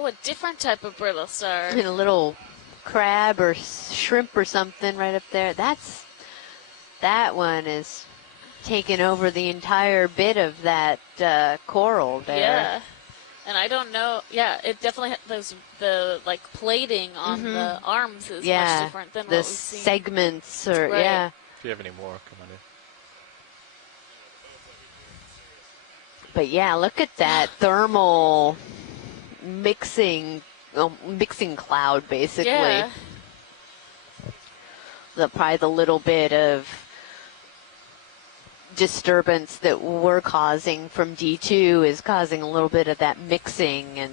Oh, a different type of brittle star. And a little crab or shrimp or something right up there. That one is taking over the entire bit of that coral there. Yeah. And I don't know. Yeah, it definitely has the like plating on the arms is much different than what we've seen. The segments or Right. yeah. If you have any more, come on in. But yeah, look at that thermal mixing cloud basically. Yeah. Probably the little bit of disturbance that we're causing from D2 is causing a little bit of that mixing and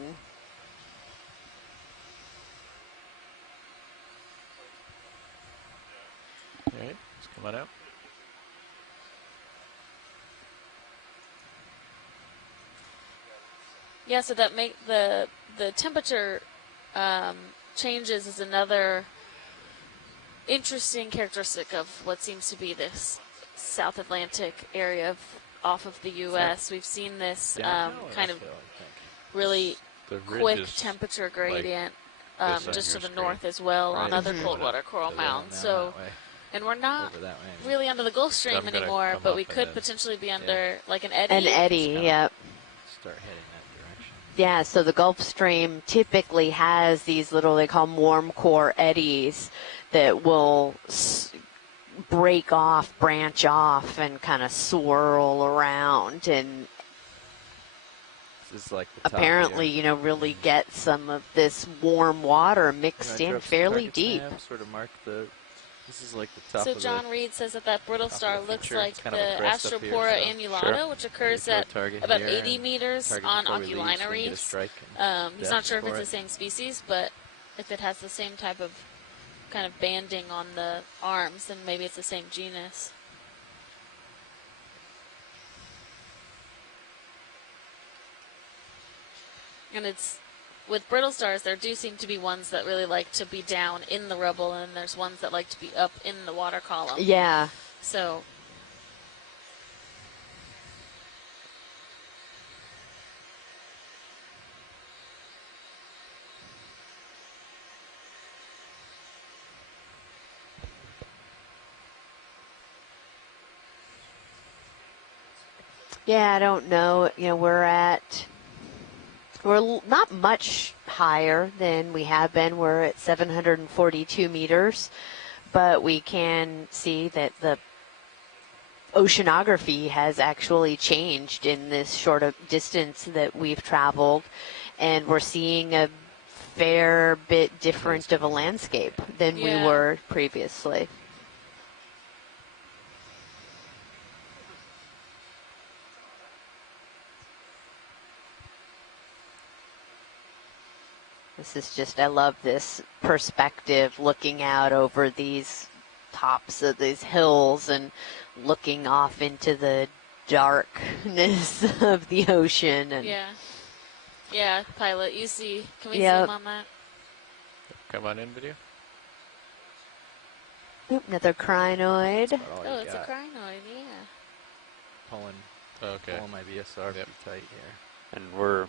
All right, let's come on out. Yeah, so that make the temperature changes is another interesting characteristic of what seems to be this South Atlantic area off of the U.S. We've seen this kind of really quick temperature gradient just to the north as well on other cold water coral mounds. So, and we're not really under the Gulf Stream anymore, but we could potentially be under like an eddy. an eddy, yep. Start heading that direction. Yeah, so the Gulf Stream typically has these little, they call them warm core eddies that will break off, branch off, and kind of swirl around and This is like the top apparently, here. you know, really get some of this warm water mixed in fairly deep. Sort of mark the. This is like the top. So of John the, Reed says that brittle star looks feature. like It's kind the of a crest up Astropora here, so- annulata, which occurs at target about here 80 and meters target on before we leave, so Okeanos we can get a reefs. strike He's not sure if it's for the it. same species, but if it has the same type of kind of banding on the arms, then maybe it's the same genus. And it's with brittle stars, there do seem to be ones that really like to be down in the rubble, and there's ones that like to be up in the water column. Yeah. So Yeah, I don't know. You know, we're not much higher than we have been. We're at 742 meters, but we can see that the oceanography has actually changed in this short of distance that we've traveled, and we're seeing a fair bit different of a landscape than we were previously. This is just, I love this perspective, looking out over these tops of these hills and looking off into the darkness of the ocean. And yeah, pilot, you see, can we zoom on that? Come on in, video. Oop, another crinoid. Oh, it's a crinoid, yeah. Pulling my VSR pretty tight here. And we're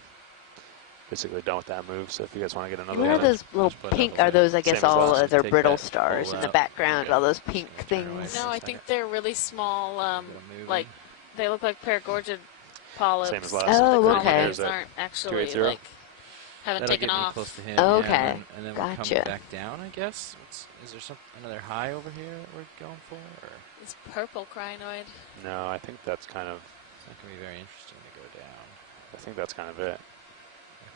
basically done with that move, so if you guys want to get another What are one. those little pink, are those, I guess, Same as all last. other Take brittle that stars pole in the out. background, all those pink things? No, I think they're really small, like, they look like paragorgid polyps. Same as last. Oh, the okay. colonies aren't actually, 280? like, haven't That'll taken get me off. close to him, Oh, yeah, okay. and then Gotcha. we're coming back down, I guess. Is there another high over here that we're going for? Or? It's purple crinoid. No, I think that's kind of, It's not going to be very interesting to go down. I think that's kind of it.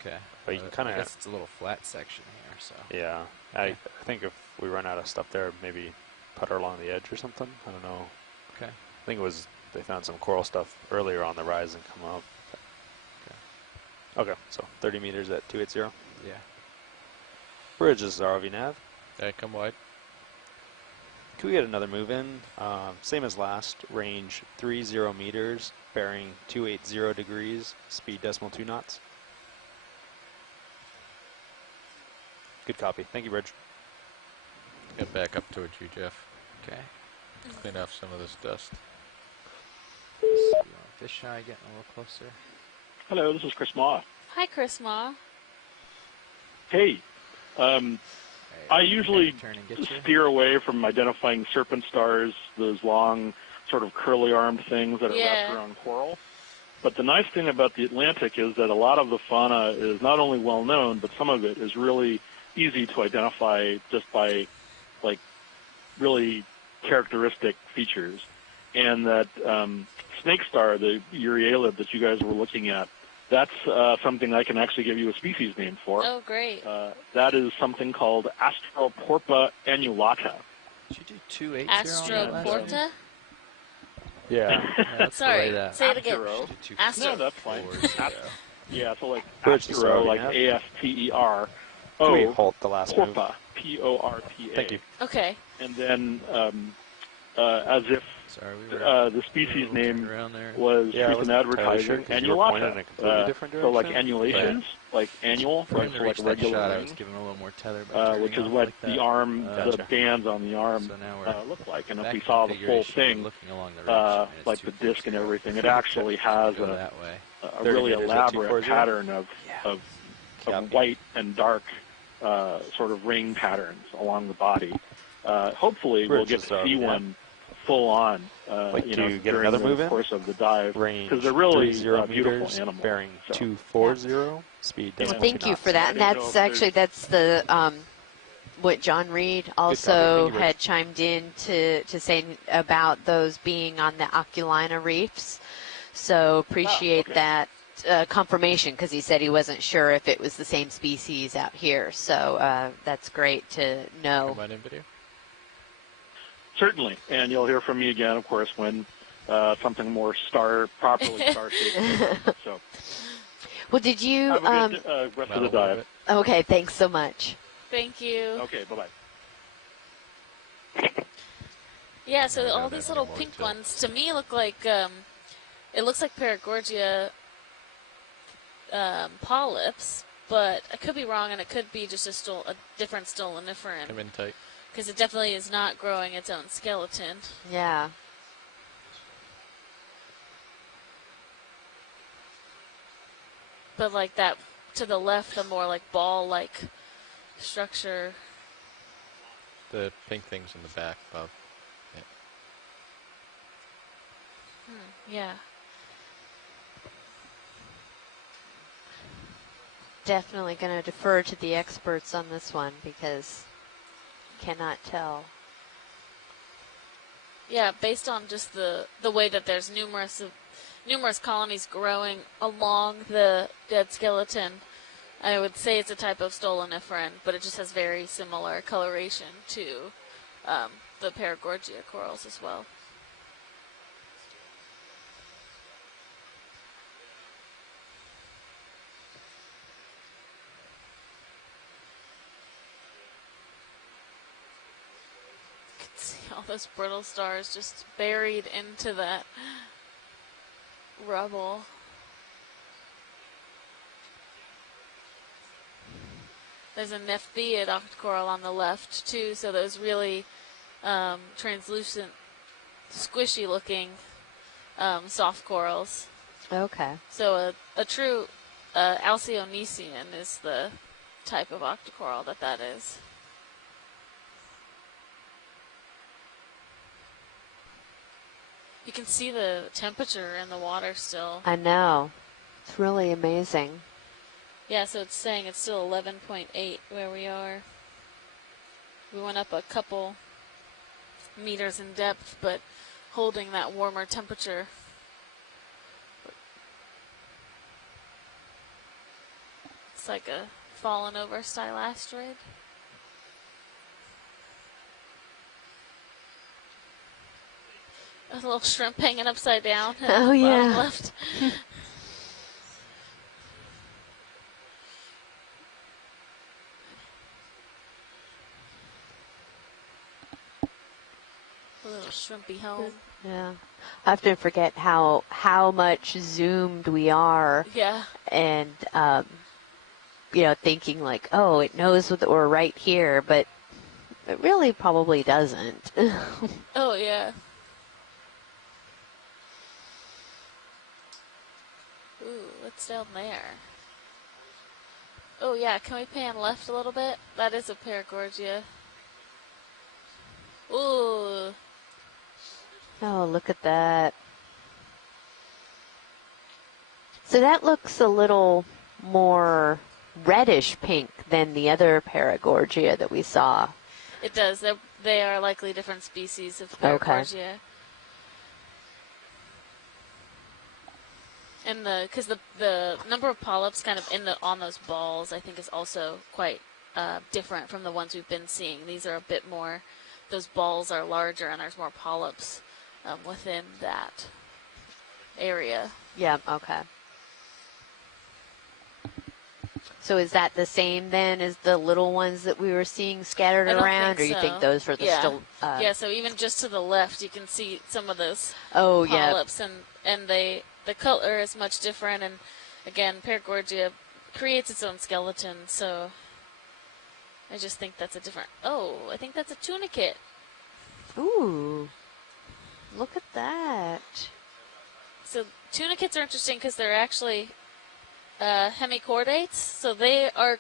Okay. But you can kind I of, guess it's a little flat section here, so. yeah. I think if we run out of stuff there, maybe putter along the edge or something. I don't know. Okay. I think it was, they found some coral stuff earlier on the rise and come up. Okay, so 30 meters at 280. Yeah. Bridge is ROV nav. Okay, come wide. Can we get another move in? Same as last, range 30 meters, bearing 280 degrees, speed 0.2 knots. Good copy. Thank you, Bridge. Get back up towards you, Jeff. Okay. Clean off some of this dust. Fish eye getting a little closer. Hello, this is Chris Maw. Hi, Chris Ma. Hey, I usually turn and get you. steer away from identifying serpent stars, those long, sort of curly-armed things that are wrapped around coral. But the nice thing about the Atlantic is that a lot of the fauna is not only well-known, but some of it is really easy to identify just by, like, really characteristic features. And that snake star, the Euryalid that you guys were looking at, that's something I can actually give you a species name for. Oh, great. That is something called Astroporpa annulata. Did you do 2 8 Astroporta? Yeah. That's Sorry, the way that. say it again. Astro. Astro. No, that's fine. Yeah, so like Where's the Astro, starting like at? A-S-T-E-R. Can we O, halt the last move? Porpa, P-O-R-P-A. Thank you. Okay. And then, as if Sorry, we were the species name around there. was Yeah, I truth in wasn't entirely sure advertising, 'cause you were pointing in annulata. a completely different So like direction. annulations, like annual, For like, him to so like reach a that regular shot, I ring, was giving a little more tether by which is turning off what like the that. arm, the Gotcha. bands on the arm So now we're look like. And if that we saw the full configuration, we're thing, looking along the ridge, and it's like the disc and 240. everything, it actually has Go a that way. 30 meters really at elaborate 240? pattern of Copy. white and dark sort of ring patterns along the body. Hopefully, we'll get to see one full on, Like you know, to get during another the move in? course of the dive, Range because they're really 30 beautiful meters, animals. bearing So. 240, speed Well, decimal thank two you knots. for that. I And didn't know that's if actually that's the what John Reed also Thank you, had chimed in to say about those being on the Okeanos reefs. So appreciate okay. that confirmation, because he said he wasn't sure if it was the same species out here. So that's great to know. Come on in video. Certainly, and you'll hear from me again, of course, when something more properly star-shaped. So, Well, did you? have a good rest of the dive. Okay, thanks so much. Thank you. Okay, bye-bye. Yeah, so I all don't these have little any more pink till- ones to me look like it looks like Paragorgia polyps, but I could be wrong, and it could be just a different stoloniferan, Come in tight. because it definitely is not growing its own skeleton. Yeah. But like that to the left, the more like ball-like structure. The pink things in the back, Bob. Yeah. Definitely going to defer to the experts on this one, because cannot tell. Yeah, based on just the way that there's numerous colonies growing along the dead skeleton, I would say it's a type of stoloniferan, but it just has very similar coloration to the Paragorgia corals as well. You can see all those brittle stars just buried into that rubble. There's a nephtheid octocoral on the left too, so those really translucent, squishy looking soft corals. Okay. So a true Alcyonesian is the type of octocoral that is. You can see the temperature in the water still. I know. It's really amazing. Yeah, so it's saying it's still 11.8 where we are. We went up a couple meters in depth, but holding that warmer temperature. It's like a fallen over style asteroid. A little shrimp hanging upside down. Oh, yeah. Bottom left. A little shrimpy home. Yeah. I often forget how much zoomed we are, Yeah. and thinking like, oh, it knows that we're right here, but it really probably doesn't. Oh, yeah. Ooh, what's down there? Oh yeah, can we pan left a little bit? That is a paragorgia. Ooh. Oh, look at that. So that looks a little more reddish pink than the other paragorgia that we saw. It does. They are likely different species of Okay. paragorgia. And because the number of polyps kind of on those balls, I think, is also quite different from the ones we've been seeing. These are a bit more. Those balls are larger, and there's more polyps within that area. Yeah, okay. So is that the same then as the little ones that we were seeing scattered I don't around, think or you so. think those were the still? Yeah. So even just to the left, you can see some of those Oh, yeah. polyps, and the color is much different. And again, paragorgia creates its own skeleton, so I just think that's a different. Oh, I think that's a tunicate. Ooh, look at that. So tunicates are interesting because they're actually hemichordates. So they are,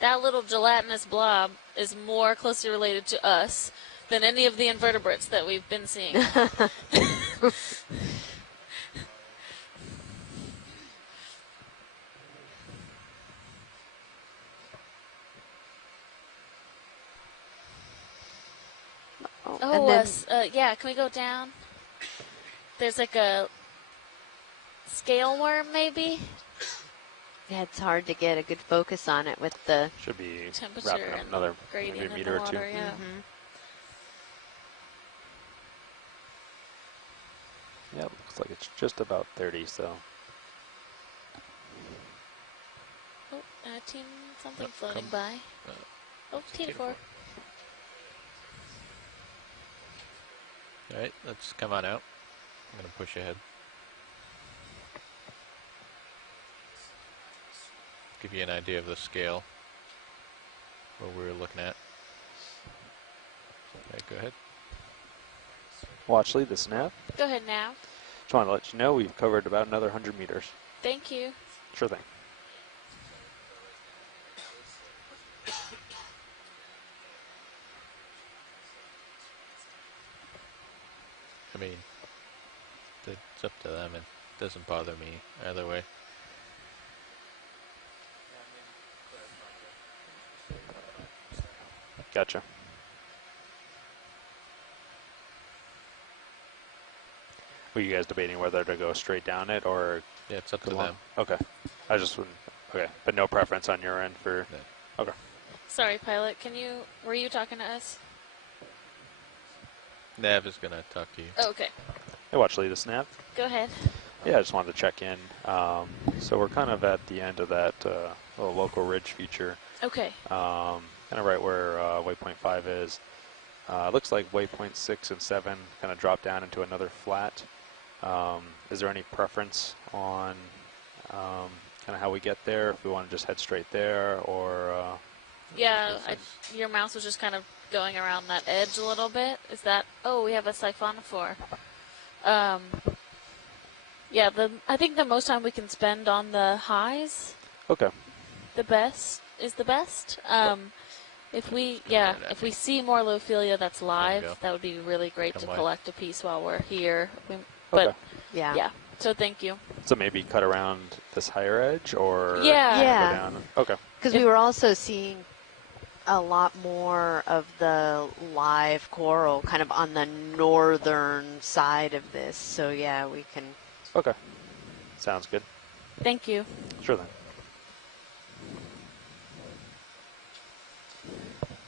that little gelatinous blob is more closely related to us than any of the invertebrates that we've been seeing. And then, yeah, can we go down? There's like a scale worm, maybe? yeah, it's hard to get a good focus on it with the Should be Temperature wrapping up and another maybe gradient a in meter the or two. water, yeah. Yeah, it looks like it's just about 30, so. Oh, team something Yep, floating come. by. Oh, team 4. All right, let's come on out. I'm going to push ahead. Give you an idea of the scale what we were looking at. Okay, go ahead. Watch lead the snap. Go ahead now. Just want to let you know we've covered about another 100 meters. Thank you. Sure thing. I mean, it's up to them. It doesn't bother me either way. Gotcha. Were you guys debating whether to go straight down it or Yeah, it's up to go on? them. Okay. I just wouldn't. Okay. But no preference on your end for. No. Okay. Sorry, pilot. Were you talking to us? Nav is going to talk to you. Oh, okay. Hey, watch lead the snap. Go ahead. Yeah, I just wanted to check in. So we're kind of at the end of that little local ridge feature. Okay. Kind of right where waypoint 5 is. Looks like waypoint 6 and 7 kind of drop down into another flat. Is there any preference on kind of how we get there? If we want to just head straight there, or Yeah, your mouse was just kind of going around that edge a little bit. Is that? Oh, we have a siphonophore. Yeah, I think the most time we can spend on the highs, okay, the best. If we see more Lophilia that's live, that would be really great to collect a piece while we're here. But okay. yeah. So thank you. So maybe cut around this higher edge, or Yeah. Yeah. go down. Okay. because we were also seeing a lot more of the live coral kind of on the northern side of this. So yeah, we can. Okay. Sounds good. Thank you. Sure thing.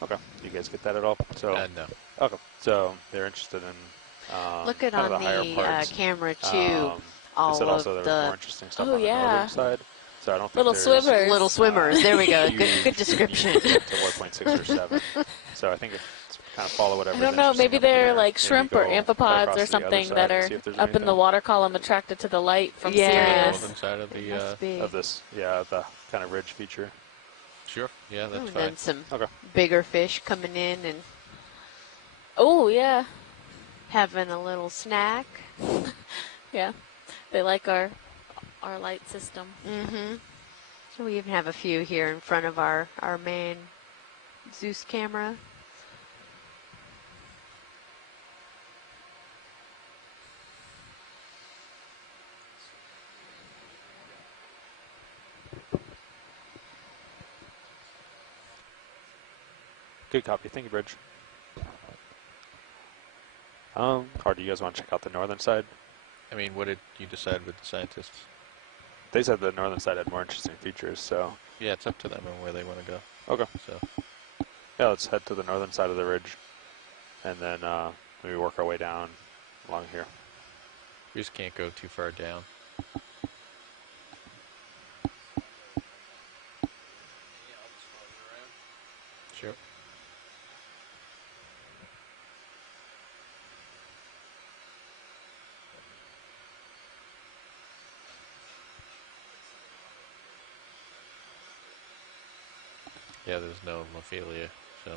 Okay. You guys get that at all? So. No. Okay. So they're interested in. Look at kind on of the higher the parts. camera too. They All said also of there was more the interesting stuff Oh, on the yeah. northern side. So I don't think Little there's, swimmers. little swimmers. There we go. huge Good description. need to get to 1.6 or 7. So I think it's kind of follow whatever. I don't know. Maybe they're like shrimp or amphipods or something that are up in the water column, attracted to the light from Yeah. Sirius. Northern side of the. Must be. of this, yeah, the kind of ridge feature. Sure. Yeah, that's And fine. then some Okay. bigger fish coming in and Oh yeah, having a little snack. yeah. They like our light system. Mm-hmm. We even have a few here in front of our main Zeus camera. Good copy. Thank you, Bridge. Or do you guys want to check out the northern side? I mean, what did you decide with the scientists? They said the northern side had more interesting features, so... Yeah, it's up to them on where they want to go. Okay. So, yeah, let's head to the northern side of the ridge, and then maybe work our way down along here. we just can't go too far down. Sure. Yeah, there's no Lophelia, so.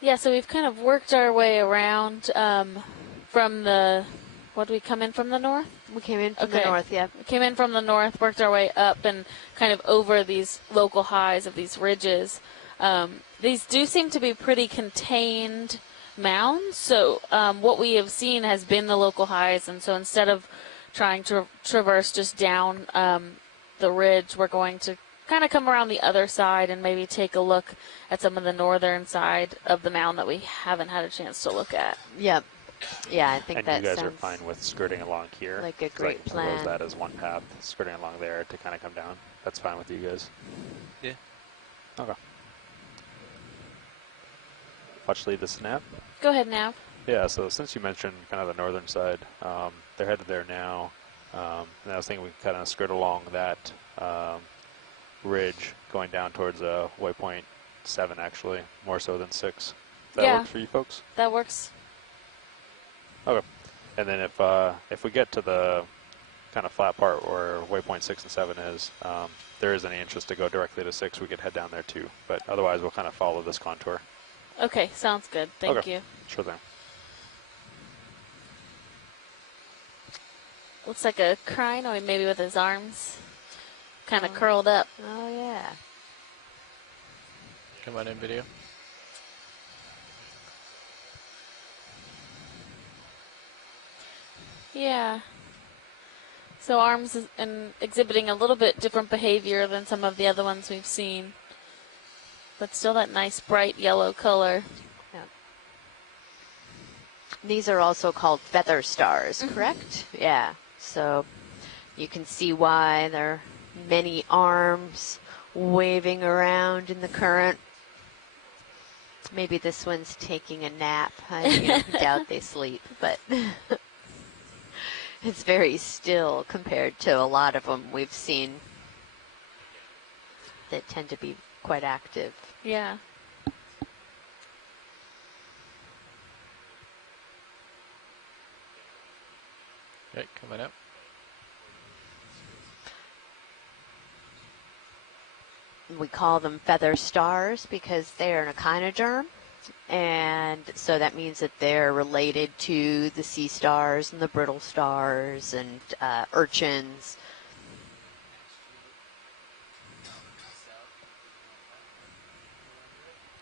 Yeah, so we've kind of worked our way around from the, what did we come in from the north? We came in from the north, yeah. We came in from the north, worked our way up and kind of over these local highs of these ridges. These do seem to be pretty contained mounds, so what we have seen has been the local highs, and so instead of trying to traverse just down the ridge, we're going to kind of come around the other side and maybe take a look at some of the northern side of the mound that we haven't had a chance to look at. Yep. Yeah, I think and that you guys sounds are fine with skirting along here? like a 'Cause great I can plan. propose that as one path, skirting along there to kind of come down. That's fine with you guys? Yeah. Okay. Watch lead the snap. Go ahead, Nav. Yeah, so since you mentioned kind of the northern side, they're headed there now. And I was thinking we kind of skirt along that ridge going down towards waypoint 7, actually, more so than 6. Does that Yeah. work for you folks? That works. Okay. And then if we get to the kind of flat part where waypoint 6 and 7 is, there is any interest to go directly to 6, we could head down there too. But otherwise, we'll kind of follow this contour. Okay, sounds good. Thank Okay. you. Sure thing. Looks like a crino, maybe with his arms kind of curled up. Oh, yeah. Come on in, video. Yeah. So arms and exhibiting a little bit different behavior than some of the other ones we've seen. But still that nice bright yellow color. Yep. These are also called feather stars, correct? Yeah. So you can see why there are many arms waving around in the current. Maybe this one's taking a nap. I doubt they sleep, but it's very still compared to a lot of them we've seen that tend to be quite active. Yeah. Right, coming up. We call them feather stars because they're an echinoderm, and so that means that they're related to the sea stars and the brittle stars and urchins.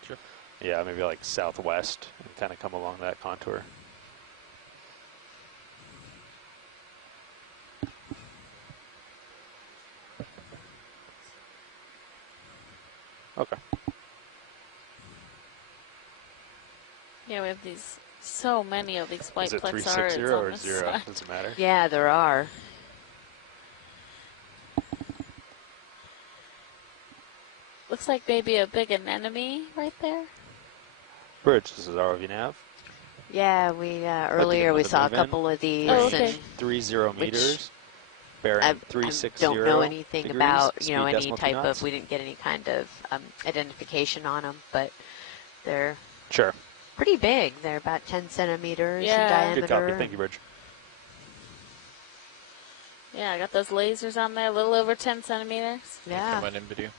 Sure. Yeah, maybe like southwest and kind of come along that contour. Okay. Yeah, we have these, so many of these white Is it plexarids 360 or on this 0? side. Does it matter? Yeah, there are. Looks like maybe a big anemone right there. Bridge, this is ROV nav. Yeah, we earlier we to saw a move in. couple of these. Oh, okay. And 30 meters. Bearing I 360 don't know anything degrees, about, speed any decimal type knots. of, we didn't get any kind of identification on them, but they're Sure. pretty big. They're about 10 centimeters Yeah. in diameter. Good copy. Thank you, Bridge. Yeah, I got those lasers on there, a little over 10 centimeters. Yeah. Come on in, video.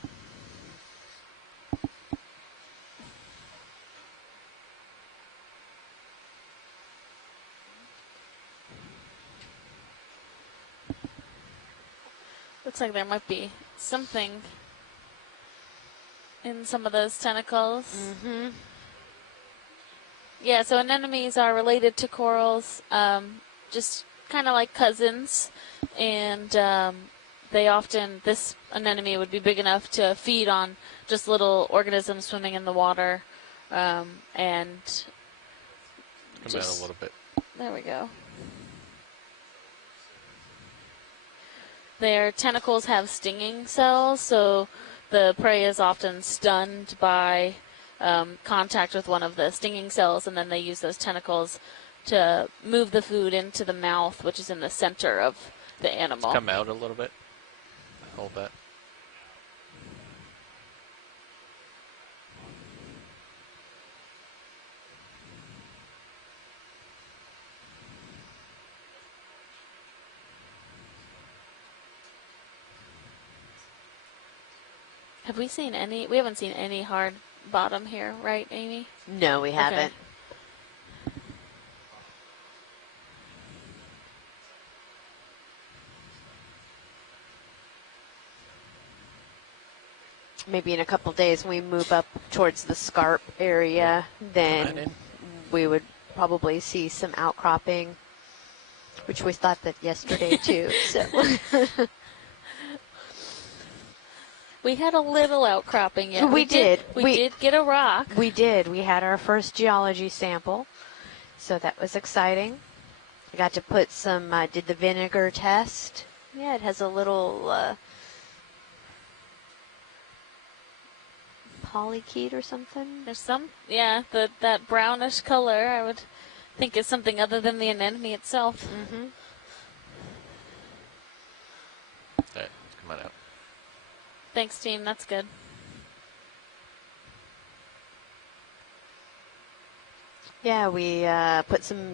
Looks like there might be something in some of those tentacles. Mm-hmm. Yeah, so anemones are related to corals, just kind of like cousins, and this anemone would be big enough to feed on just little organisms swimming in the water, and Come out a little bit. There we go. Their tentacles have stinging cells, so the prey is often stunned by contact with one of the stinging cells, and then they use those tentacles to move the food into the mouth, which is in the center of the animal. Come out a little bit. Hold that. Have we seen any? We haven't seen any hard bottom here, right, Amy? No, we haven't. Maybe in a couple days when we move up towards the scarp area, then we would probably see some outcropping, which we thought that yesterday too. So we had a little outcropping yet. We did. We did get a rock. We did. We had our first geology sample, so that was exciting. I got to put some, did the vinegar test. Yeah, it has a little polychaete or something. There's some, yeah, that brownish color I would think is something other than the anemone itself. Mm-hmm. All right, come on out. Thanks, team. That's good. Yeah, we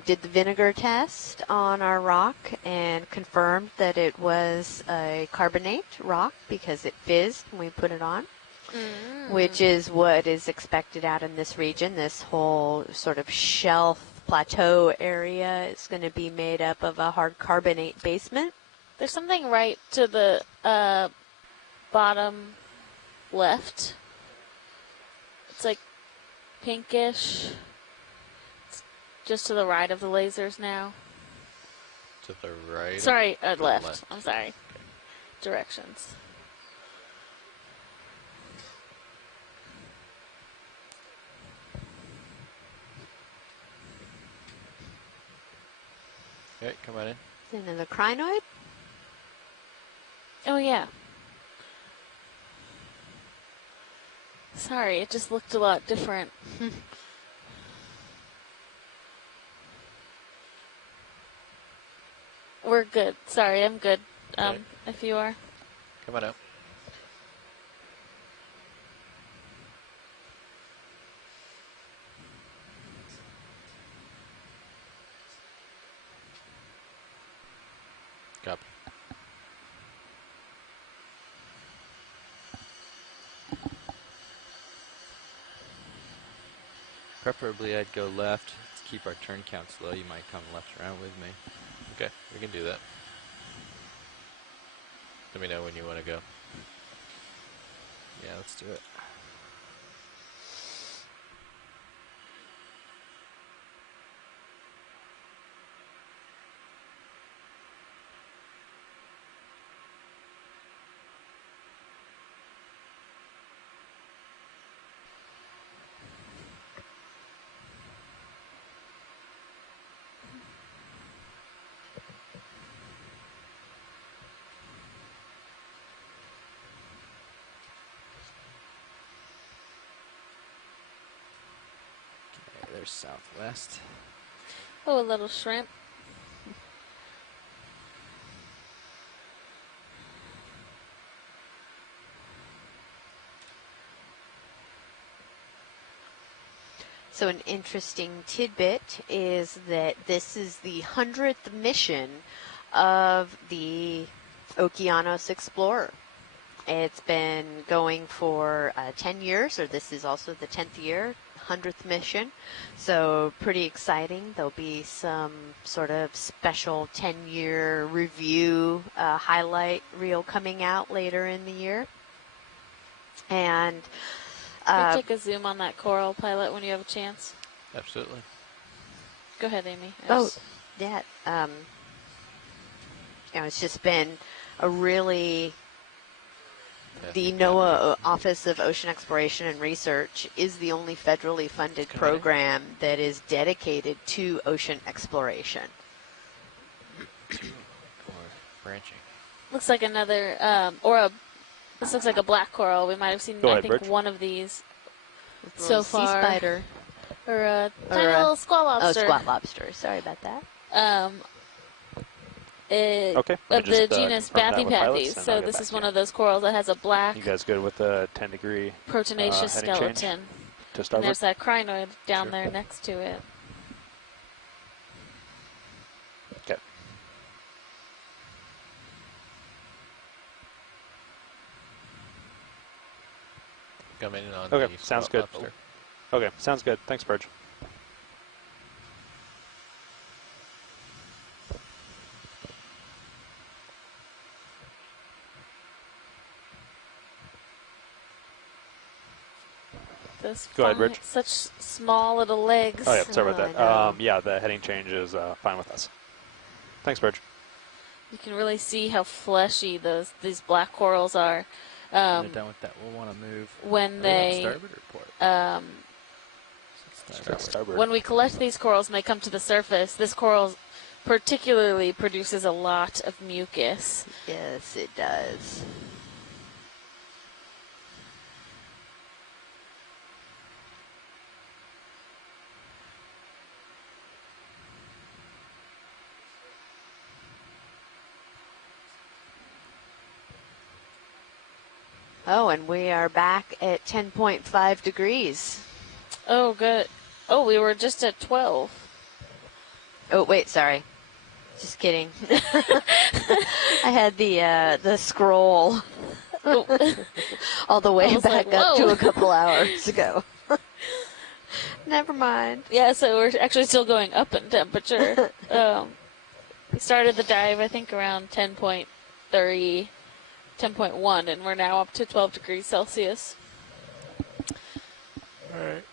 did the vinegar test on our rock and confirmed that it was a carbonate rock because it fizzed when we put it on, which is what is expected out in this region. This whole sort of shelf plateau area is going to be made up of a hard carbonate basement. There's something right to the bottom left. It's like pinkish. It's just to the right of the lasers now. To the right? Sorry, left. I'm sorry. Okay. Directions. Okay, come on in. Another crinoid. Oh, yeah. Sorry, it just looked a lot different. We're good. Sorry, I'm good. Okay. If you are. Come on out. Copy. Preferably, I'd go left to keep our turn counts low. You might come left around with me. Okay, we can do that. Let me know when you want to go. Yeah, let's do it. There's southwest. Oh, a little shrimp. So an interesting tidbit is that this is the 100th mission of the Okeanos Explorer. It's been going for 10 years, or this is also the 10th year, 100th mission, so pretty exciting. There'll be some sort of special 10-year review highlight reel coming out later in the year. And Can you take a zoom on that coral, Pilot, when you have a chance? Absolutely. Go ahead, Amy. Yeah. It's just been a really... The NOAA Office of Ocean Exploration and Research is the only federally funded program that is dedicated to ocean exploration. Or branching. Looks like another, this looks like a black coral. We might have seen, I think, one of these so far. Sea spider. Or a tiny little squat lobster. Oh, squat lobster. Sorry about that. Okay. Of the genus Bathypathes. So this is one of those corals that has a black. You guys good with the 10-degree proteinaceous skeleton? To starboard? And there's that crinoid down there next to it. Okay. Coming in on Okay, the sounds good. lobster. Okay, sounds good. Thanks, Burge. Go ahead, Rich. Such small little legs. Oh, yeah, sorry about that. Yeah, the heading change is fine with us. Thanks, Burge. You can really see how fleshy these black corals are. When they're done with that, we'll want to move. When they starboard or port? Starboard. When we collect these corals and they come to the surface, this coral particularly produces a lot of mucus. Yes, it does. Oh, and we are back at 10.5 degrees. Oh, good. Oh, we were just at 12. Oh, wait, sorry. Just kidding. I had the scroll all the way back like, up to a couple hours ago. Never mind. Yeah, so we're actually still going up in temperature. We started the dive, I think, around 10.3, 10.1, and we're now up to 12 degrees Celsius. All right.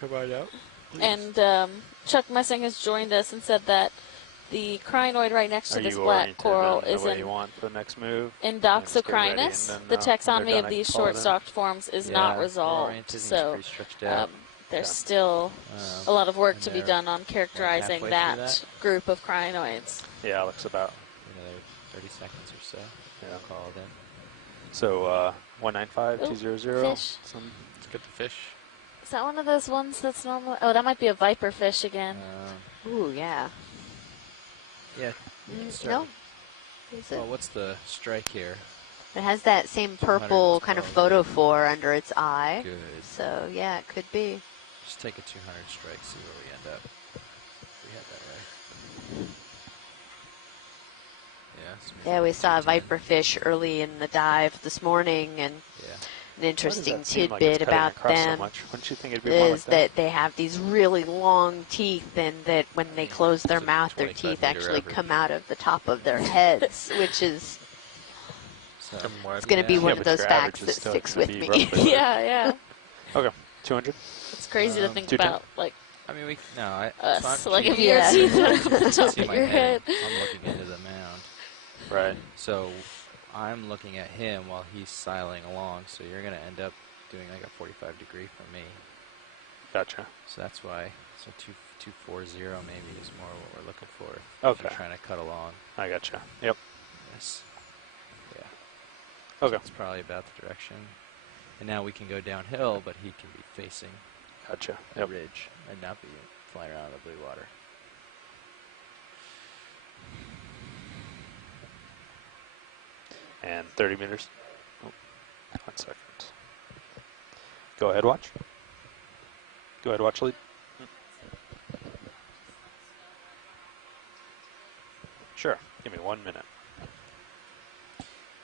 Come on out. Please. And Chuck Messing has joined us and said that the crinoid right next to this black coral is in you want for the next move? Indoxocrinus. The taxonomy of these short-stalked forms is not resolved, so there's still a lot of work to be done on characterizing that group of crinoids. Yeah, looks about another 30 seconds or so. Yeah, call it in. So 195200. Fish. Let's get the fish. Is that one of those ones that's normal? Oh, that might be a viper fish again. Ooh, yeah. Yeah. No. Well, what's the strike here? It has that same purple kind of photophore under its eye. Good. So, yeah, it could be. Just take a 200 strike, see where we end up. If we had that right. Yeah, we saw a viper fish early in the dive this morning, and an interesting tidbit about them is that they have these really long teeth, and that when they close their mouth, their teeth actually come out of the top of their heads, which is it's going to be one of those facts that sticks with me. Yeah. Okay, 200. It's crazy to think about, like. I mean, us. So like if your teeth went up the top of your head. I'm looking into the mound. Right. So I'm looking at him while he's sailing along, so you're going to end up doing like a 45 degree for me. Gotcha. So that's why, 240 maybe is more what we're looking for. Okay. You're trying to cut along. I gotcha. Yep. Yes. Yeah. Okay. So that's probably about the direction. And now we can go downhill, but he can be facing the ridge and not be flying around the blue water. And 30 meters. Oh, 1 second. Go ahead, watch. Go ahead, watch lead. Sure. Give me 1 minute.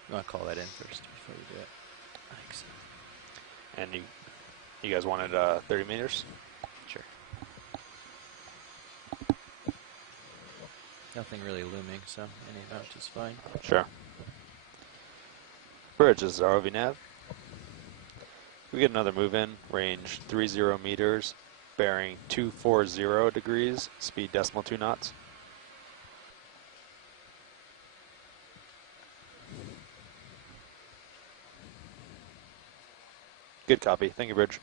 You want to call that in first before you do it? Thanks. And you guys wanted 30 meters? Nothing really looming, so any amount is fine. Sure. Bridge is ROV nav. We get another move in, range 30 meters, bearing 240 degrees, speed decimal 2 knots. Good copy. Thank you, Bridge.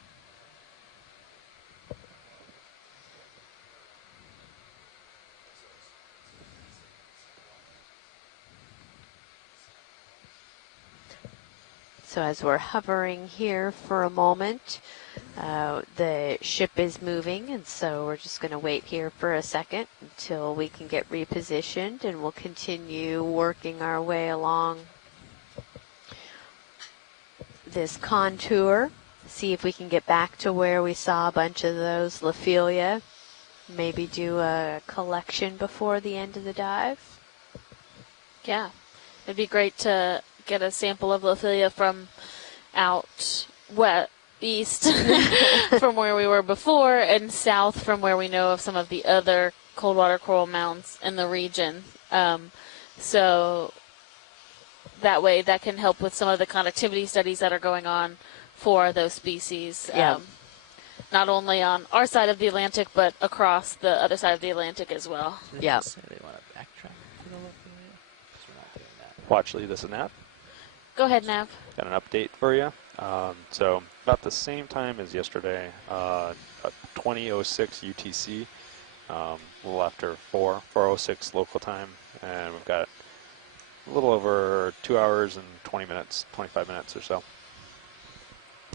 So as we're hovering here for a moment, the ship is moving, and so we're just going to wait here for a second until we can get repositioned, and we'll continue working our way along this contour, see if we can get back to where we saw a bunch of those Lophelia, maybe do a collection before the end of the dive. Yeah, it'd be great to get a sample of Lophelia from out east from where we were before, and south from where we know of some of the other cold water coral mounds in the region. So that way that can help with some of the connectivity studies that are going on for those species. Yeah. Not only on our side of the Atlantic, but across the other side of the Atlantic as well. Yeah. They want to backtrack to the Lophelia, 'cause we're not doing that. Watch Lee, this is Nav. Go ahead, Nav. Got an update for you. So about the same time as yesterday, 20:06 UTC, a little after 4:06 local time, and we've got a little over 2 hours and 20 minutes, 25 minutes or so.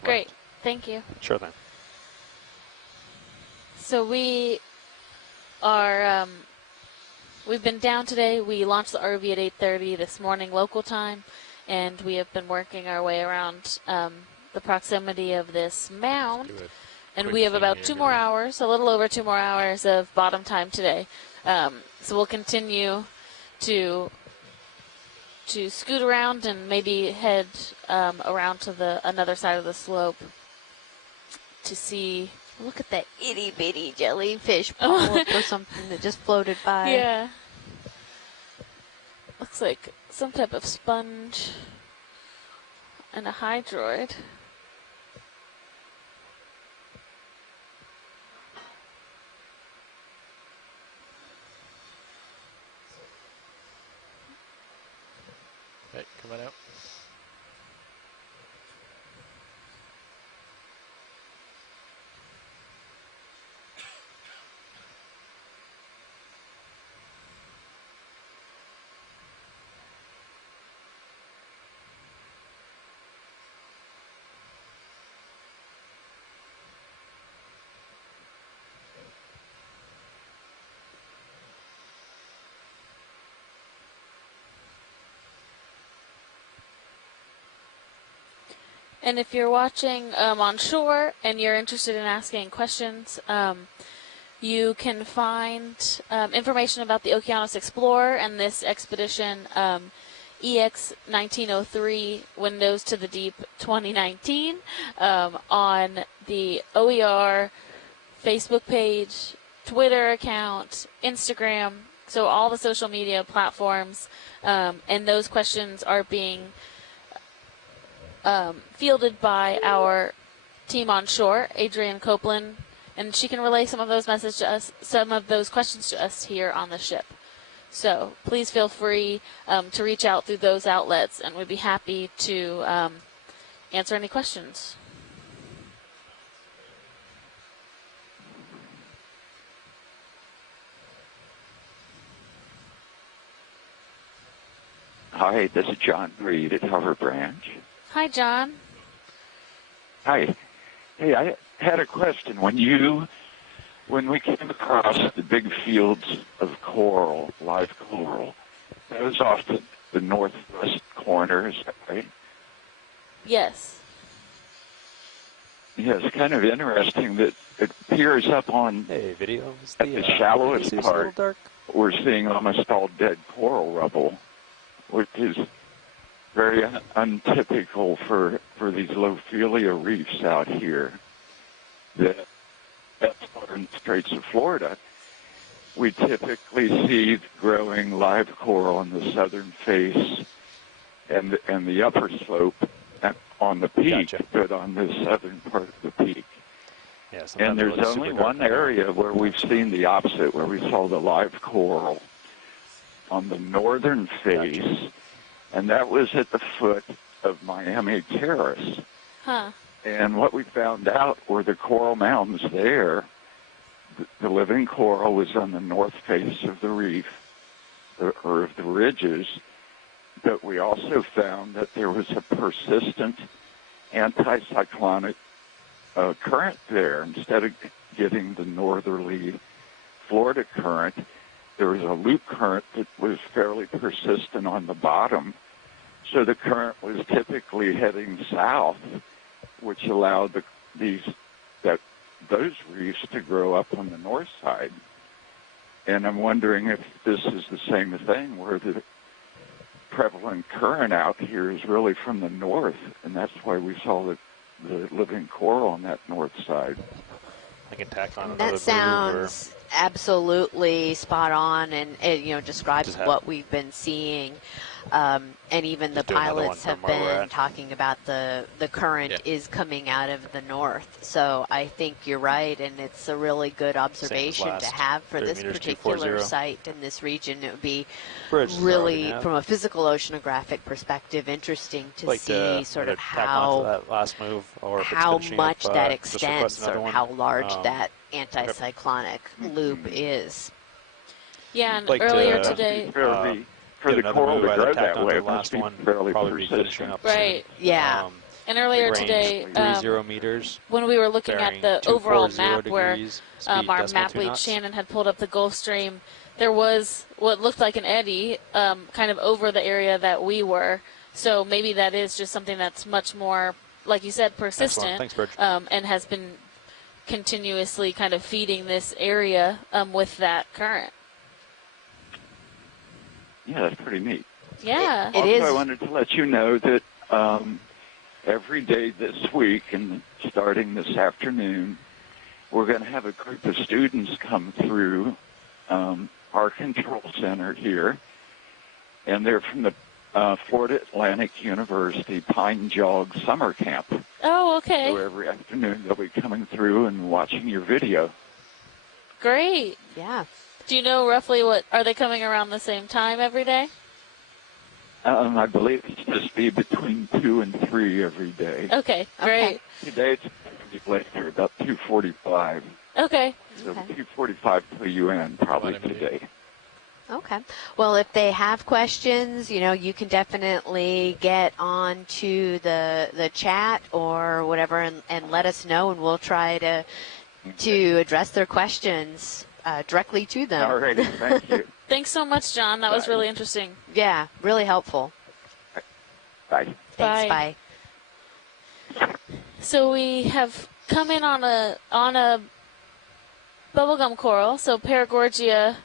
Great. Thank you. Sure thing. So we are, we've been down today. We launched the ROV at 8:30 this morning local time, and we have been working our way around the proximity of this mound. And we have about 2 more hours, a little over 2 more hours of bottom time today. So we'll continue to scoot around and maybe head around to the another side of the slope to see. Look at that itty bitty jellyfish polyp or something that just floated by. Yeah. Looks like some type of sponge and a hydroid. Hey, coming out. And if you're watching on shore and you're interested in asking questions, you can find information about the Okeanos Explorer and this expedition, EX1903 Windows to the Deep 2019, on the OER Facebook page, Twitter account, Instagram, so all the social media platforms, and those questions are being fielded by our team on shore, Adrienne Copeland, and she can relay some of those messages to us, some of those questions to us here on the ship. So please feel free to reach out through those outlets, and we'd be happy to answer any questions. Hi, this is John Reed at Hover Branch. Hi, John. Hi. Hey, I had a question. When we came across the big fields of coral, live coral, that was off the northwest corner, is that right? Yes. Yeah, it's kind of interesting that it appears up on Hey, video. at the shallowest see it's a little part, dark. we're seeing almost all dead coral rubble, which is very untypical for these Lophelia reefs out here. That's in the Straits of Florida. we typically see growing live coral on the southern face and the upper slope on the peak, Gotcha. but on the southern part of the peak. Yeah, And there's only one area where we've seen the opposite, where we saw the live coral on the northern face, Gotcha. and that was at the foot of Miami Terrace. Huh. And what we found out were the coral mounds there. The living coral was on the north face of the reef, or of the ridges, but we also found that there was a persistent anticyclonic current there. Instead of getting the northerly Florida current, there was a loop current that was fairly persistent on the bottom. So the current was typically heading south, which allowed those reefs to grow up on the north side. And I'm wondering if this is the same thing, where the prevalent current out here is really from the north, and that's why we saw the living coral on that north side. I can tack on another That sounds absolutely spot on, and it describes what we've been seeing. And even the pilots have been talking about the current is coming out of the north. So I think you're right, and it's a really good observation to have for this particular site in this region. It would be really, from a physical oceanographic perspective, interesting to see sort of how much that extends or how large that anticyclonic loop is. Yeah, and earlier today... For the coral to grow that way, it must be fairly persistent. Right. Yeah. And earlier today, 30 meters, when we were looking at the overall map where our map lead knots. Shannon had pulled up the Gulf Stream, there was what looked like an eddy kind of over the area that we were. So maybe that is just something that's much more, like you said, persistent. Thanks, Bridge. And has been continuously kind of feeding this area with that current. Yeah, that's pretty neat. Yeah. It is. I wanted to let you know that every day this week, and starting this afternoon, we're going to have a group of students come through our control center here, and they're from the Florida Atlantic University Pine Jog Summer Camp. Oh, okay. So every afternoon they'll be coming through and watching your video. Great. Yeah. Do you know roughly are they coming around the same time every day? I believe it's just be between 2 and 3 every day. Okay, great. Today it's later, about 2:45. Okay. So 2:45 to UN probably today. Okay. Well, if they have questions, you can definitely get on to the chat or whatever and let us know, and we'll try to address their questions directly to them. All righty, thank you. Thanks so much, John. That was really interesting. Yeah, really helpful. Bye. Thanks, bye. So we have come in on a bubblegum coral, so Paragorgia,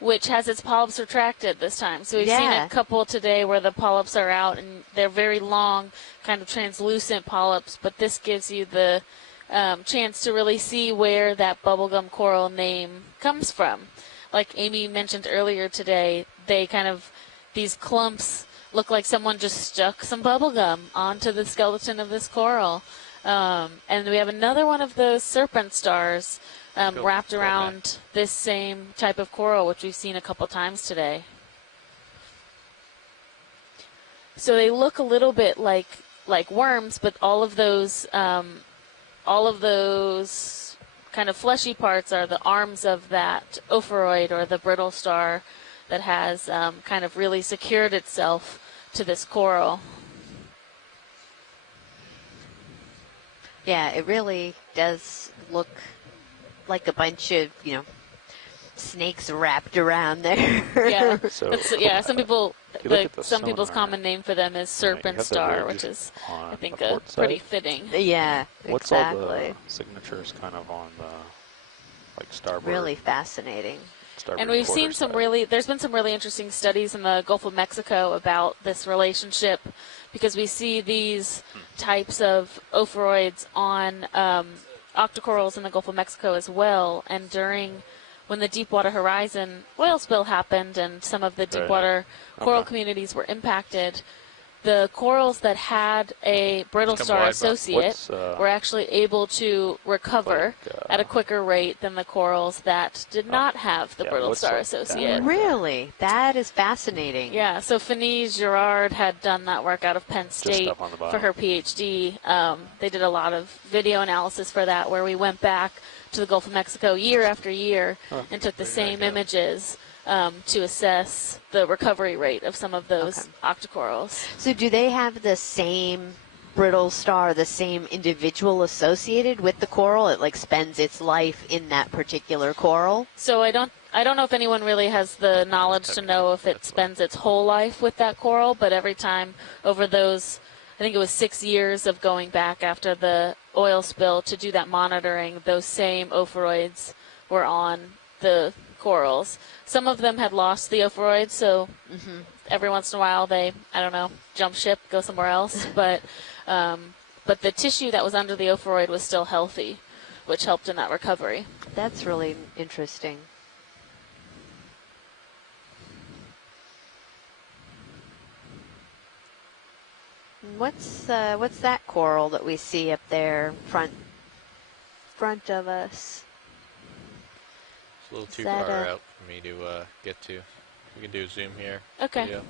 which has its polyps retracted this time. So we've seen a couple today where the polyps are out, and they're very long, kind of translucent polyps, but this gives you the chance to really see where that bubblegum coral name comes from. Like Amy mentioned earlier today, these clumps look like someone just stuck some bubblegum onto the skeleton of this coral. And we have another one of those serpent stars wrapped around this same type of coral, which we've seen a couple times today. So they look a little bit like worms, but all of those kind of fleshy parts are the arms of that ophiroid, or the brittle star that has kind of really secured itself to this coral. Yeah, it really does look like a bunch of, snakes wrapped around there. Yeah, some people's common name for them is serpent star, which is, I think, pretty fitting. Yeah, What's exactly. all the signatures kind of on the, starboard? Really fascinating. And we've seen there's been some really interesting studies in the Gulf of Mexico about this relationship, because we see these types of ophiroids on octocorals in the Gulf of Mexico as well. And when the Deepwater Horizon oil spill happened and some of the deepwater coral communities were impacted, the corals that had a brittle star associate were actually able to recover at a quicker rate than the corals that did not have the brittle star associate. Really? That is fascinating. Yeah, so Fenise Girard had done that work out of Penn State for her PhD. They did a lot of video analysis for that, where we went back to the Gulf of Mexico year after year and took the same images to assess the recovery rate of some of those octocorals. So do they have the same brittle star, the same individual associated with the coral? It like spends its life in that particular coral? So I don't know if anyone really has the knowledge to know if it spends its whole life with that coral, but every time over those, I think it was 6 years of going back after the oil spill to do that monitoring, those same ophoroids were on the corals. Some of them had lost the ophoroids, so every once in a while they, I don't know, jump ship, go somewhere else. But the tissue that was under the ophoroid was still healthy, which helped in that recovery. That's really interesting. What's that coral that we see up there front of us? It's a little too far out for me to get to. We can do a zoom here. Okay. Video.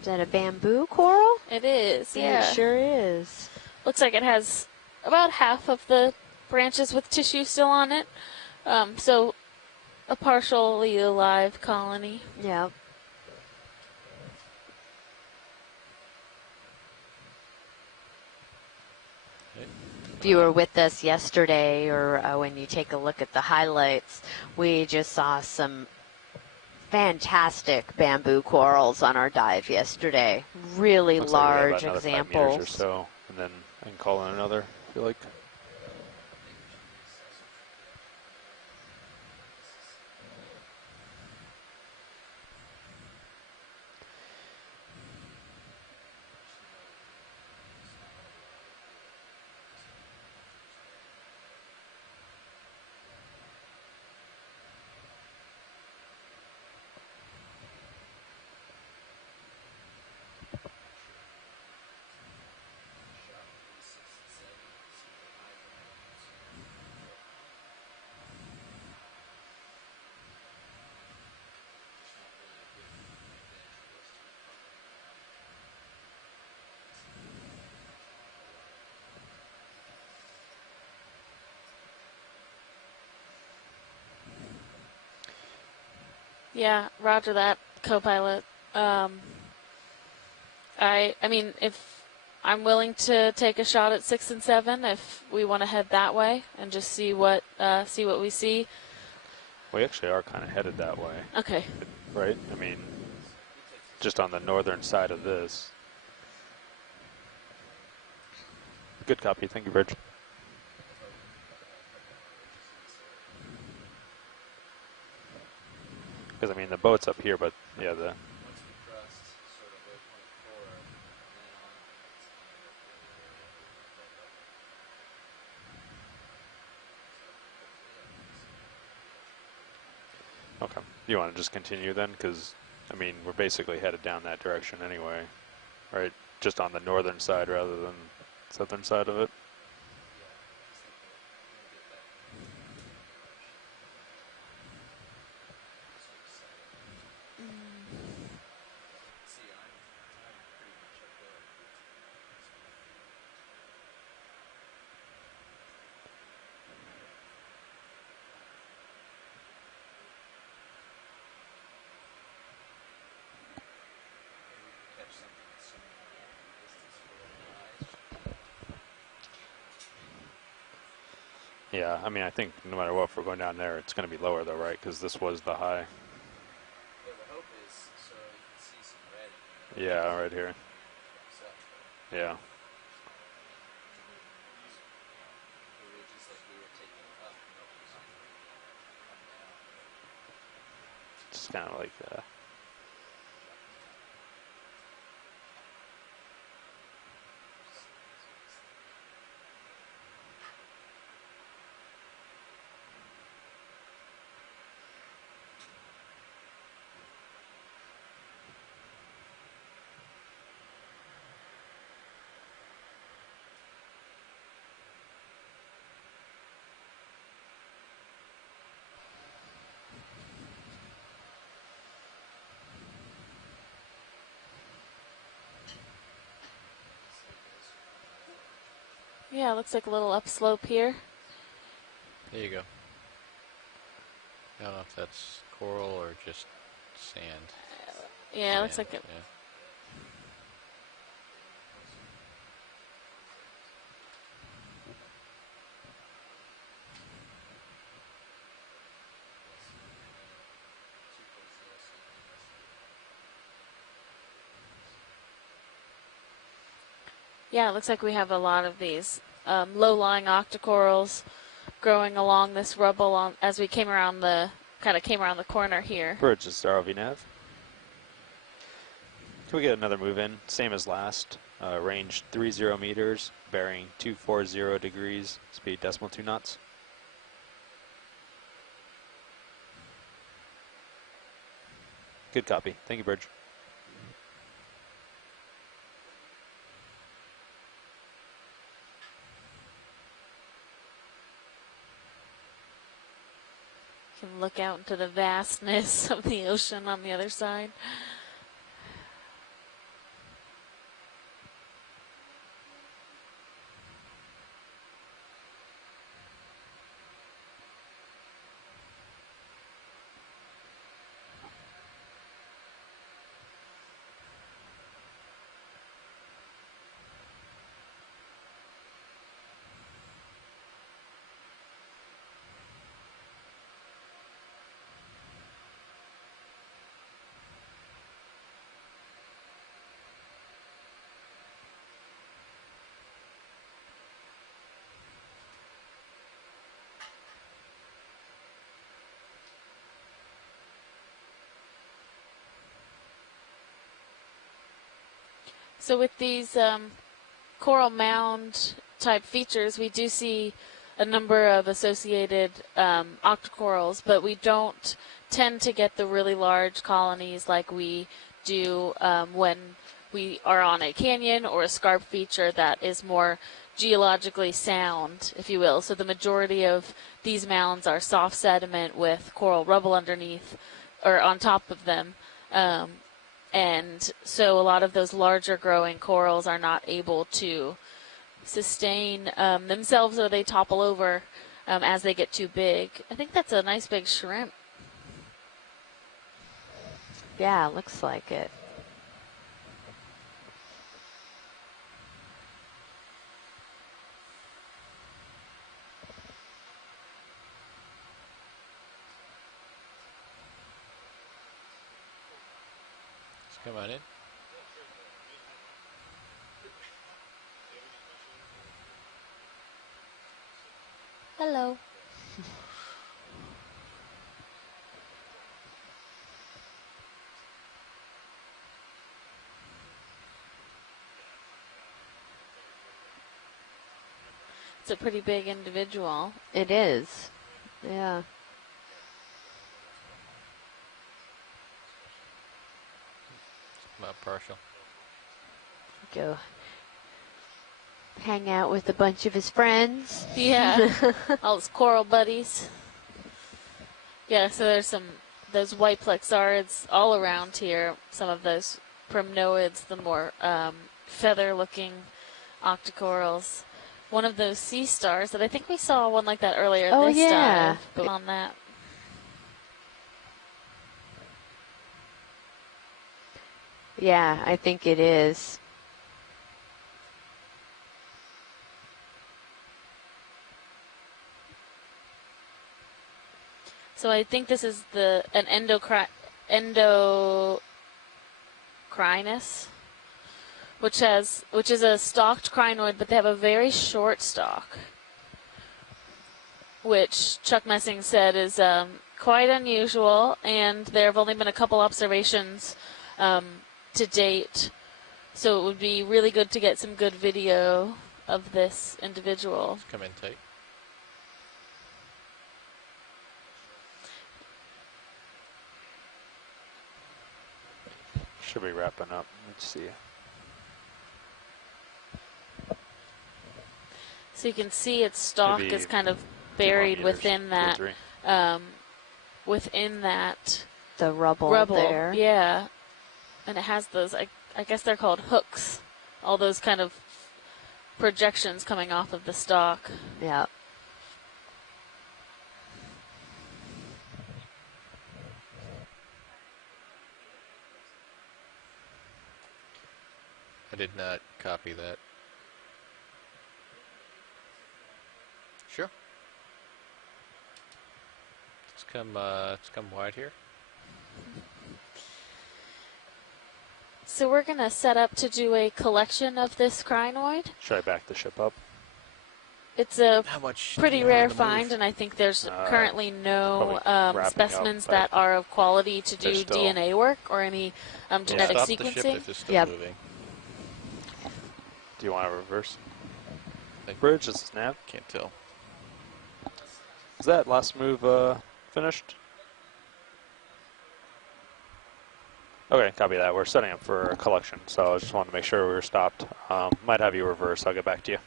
Is that a bamboo coral? It is, yeah. It sure is. Looks like it has about half of the branches with tissue still on it. So a partially alive colony. Yeah. If you were with us yesterday, or when you take a look at the highlights, we just saw some fantastic bamboo corals on our dive yesterday. Really Looks large like examples. 5 meters or so, and then I can call in another, I feel like. Yeah, roger that, co-pilot. I mean, if I'm willing to take a shot at 6 and 7, if we want to head that way and just see what we see. We actually are kind of headed that way. Okay. Right? I mean, just on the northern side of this. Good copy. Thank you, Bridge. Because, I mean, the boat's up here, but, yeah, the... Okay. You want to just continue then? Because, I mean, we're basically headed down that direction anyway, right? Just on the northern side rather than southern side of it. Yeah, I mean, I think no matter what, if we're going down there, it's going to be lower though, right? Because this was the high. Yeah, the hope is so you can see some red. Yeah, right here. Yeah. It's kind of like Yeah, it looks like a little upslope here. There you go. I don't know if that's coral or just sand. Yeah, it looks like it. Yeah. Yeah, it looks like we have a lot of these low-lying octocorals growing along this rubble as we came around the corner here. Purchase ROV nav. Can we get another move in? Same as last. Range 30 meters, bearing 240 degrees, speed decimal 2 knots. Good copy. Thank you, Bridge. You can look out into the vastness of the ocean on the other side. So with these coral mound type features, we do see a number of associated octocorals, but we don't tend to get the really large colonies like we do when we are on a canyon or a scarp feature that is more geologically sound, if you will. So the majority of these mounds are soft sediment with coral rubble underneath or on top of them. And so a lot of those larger growing corals are not able to sustain themselves, or they topple over as they get too big. I think that's a nice big shrimp. Yeah, looks like it. Come on in. Hello. It's a pretty big individual. It is. Yeah. About partial. Go hang out with a bunch of his friends. Yeah. All his coral buddies. Yeah, so there's those white plexarids all around here. Some of those primnoids, the more feather-looking octocorals. One of those sea stars that I think we saw one like that earlier this dive, but on that. Yeah, I think it is. So I think this is an endocrinus, which is a stalked crinoid, but they have a very short stalk, which Chuck Messing said is quite unusual, and there have only been a couple observations to date, so it would be really good to get some good video of this individual. Come in tight. Should be wrapping up. Let's see. So you can see its stalk is kind of buried within that, the rubble there. Yeah. And it has those, I guess they're called hooks, all those kind of projections coming off of the stalk. Yeah. I did not copy that. Sure. Let's come wide here. So we're going to set up to do a collection of this crinoid. Should I back the ship up? It's a How much pretty do you have rare to move? find, and I think there's currently no probably wrapping specimens up, that are of quality to they're do still- DNA work or any genetic Stop the ship sequencing. if it's still Yep. moving. Do you want to reverse? Like, Bridge, is snap. can't tell. Is that last move finished? Okay, copy that. We're setting up for a collection, so I just wanted to make sure we were stopped. Might have you reverse. I'll get back to you.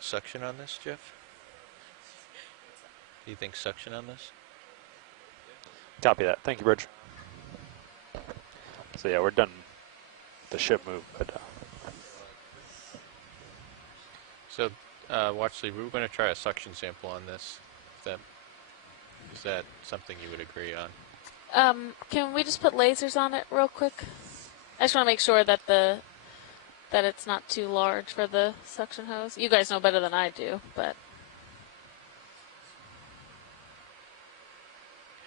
Suction on this, Jeff? Do you think suction on this? Copy that. Thank you, Bridge. So yeah, we're done with the ship move, but So, Watchley, we were going to try a suction sample on this. Is that something you would agree on? Can we just put lasers on it real quick? I just want to make sure that that it's not too large for the suction hose. You guys know better than I do, but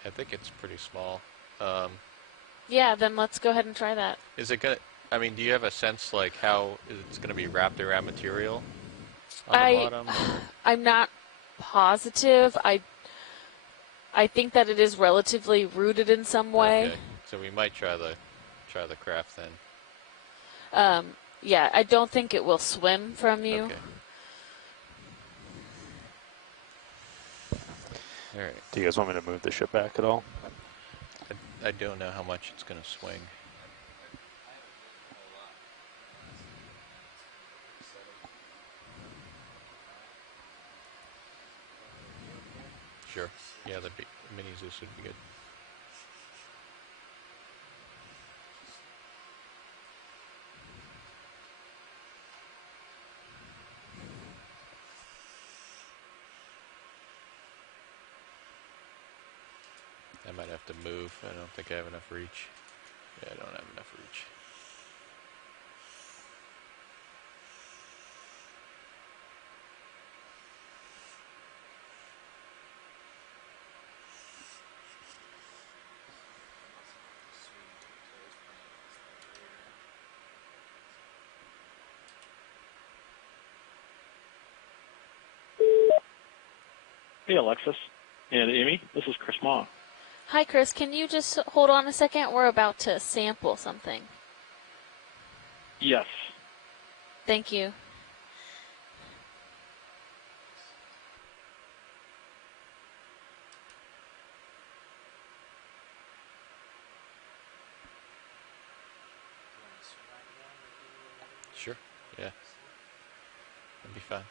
I think it's pretty small. yeah, then let's go ahead and try that. Is it gonna? I mean, do you have a sense like how it's gonna be wrapped around material on the bottom? I'm not positive. I think that it is relatively rooted in some way. Okay, so we might try the craft then. Yeah, I don't think it will swim from you. Okay. All right. do you guys want me to move the ship back at all? I don't know how much it's gonna swing. Sure. Yeah, the mini Zeus would be good. I might have to move. I don't think I have enough reach. Yeah, I don't have enough reach. Hey, Alexis and Amy. This is Chris Ma. Hi, Chris. Can you just hold on a second? We're about to sample something. Yes. Thank you. Sure. Yeah. That'd be fine.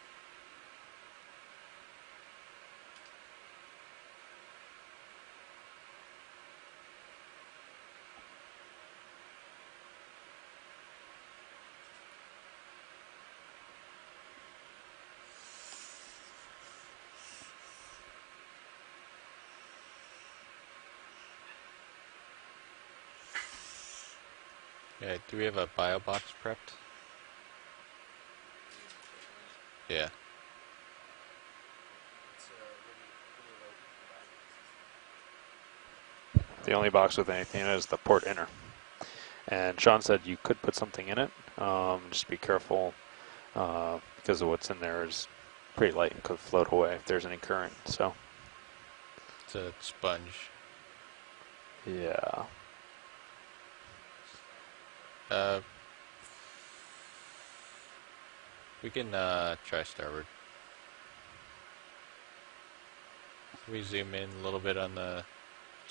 Yeah, do we have a bio box prepped? Yeah. The only box with anything in it is the port inner. And Sean said you could put something in it. Just be careful because of what's in there is pretty light and could float away if there's any current. So It's a sponge. yeah. We can try starboard. Can we zoom in a little bit on the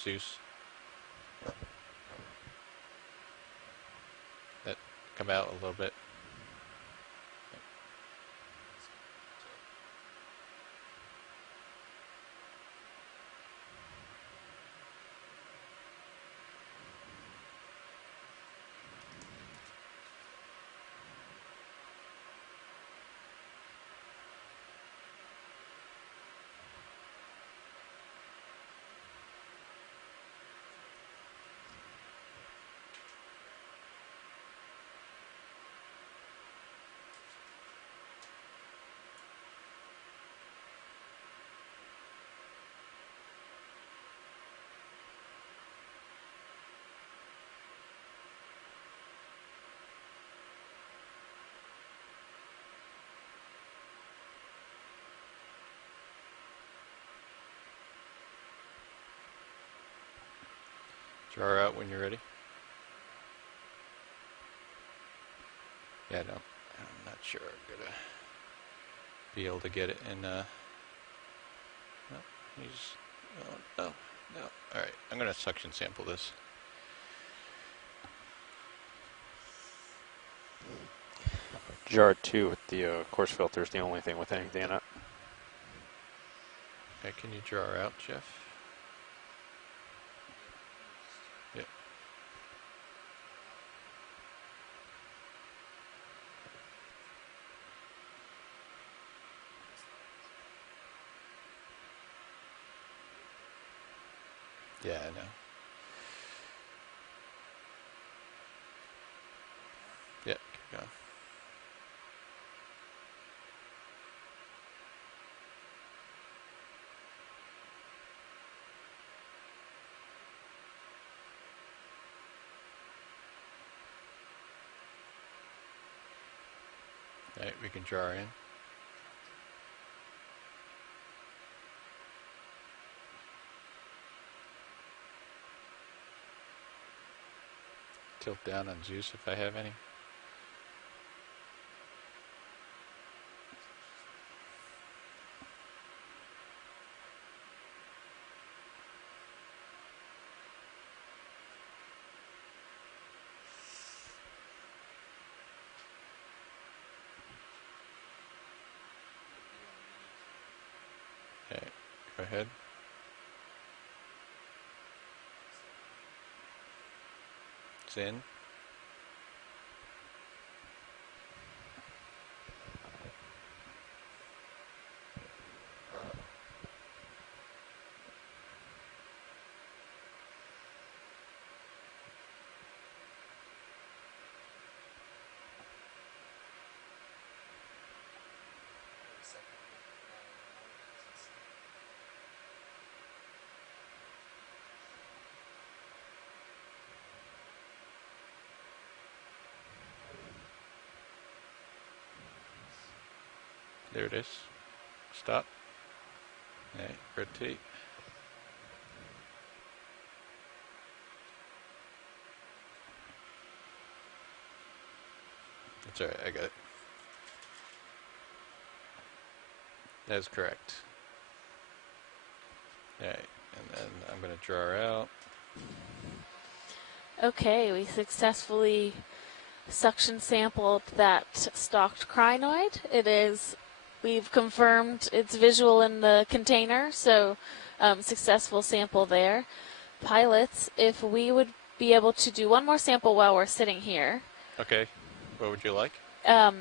Zeus? That come out a little bit. Jar out when you're ready. Yeah, no, I'm not sure I'm gonna be able to get it in. No, he's. Oh, no, no. All right, I'm gonna suction sample this. Jar 2 with the coarse filter is the only thing with anything in it. Okay, can you jar out, Jeff? Yep. Yeah, I know. Yep, keep going. All right, we can jar in. Tilt down on Zeus if I have any. Okay, go ahead. It's in. There it is. Stop. Okay, rotate. That's alright, I got it. That is correct. Alright, and then I'm going to draw out. Okay, we successfully suction sampled that stalked crinoid. It is, we've confirmed it's visual in the container, so successful sample there. Pilots, if we would be able to do one more sample while we're sitting here. Okay, what would you like?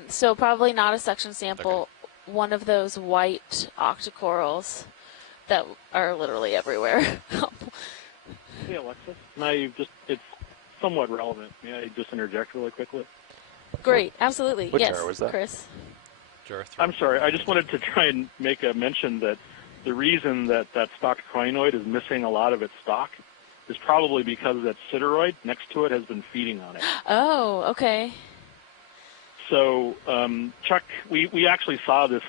So probably not a suction sample, one of those white octocorals that are literally everywhere. Hey, Alexis. Now it's somewhat relevant. May I just interject really quickly? Great, absolutely. What yes, jar was that? Chris. Jar 3. I'm sorry. I just wanted to try and make a mention that the reason that stalked crinoid is missing a lot of its stalk is probably because that sideroid next to it has been feeding on it. Oh, okay. So, Chuck, we actually saw this,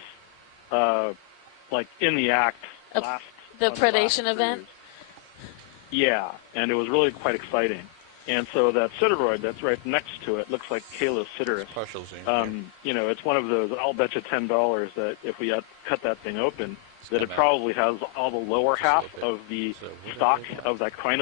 like in the act last. The predation event? Yeah, and it was really quite exciting. And so that sideroid that's right next to it looks like Calos sideris. Partial zoom. You know, it's one of those, I'll bet you $10 that if we cut that thing open, that it probably has all the lower half of the stalk of that crinoid.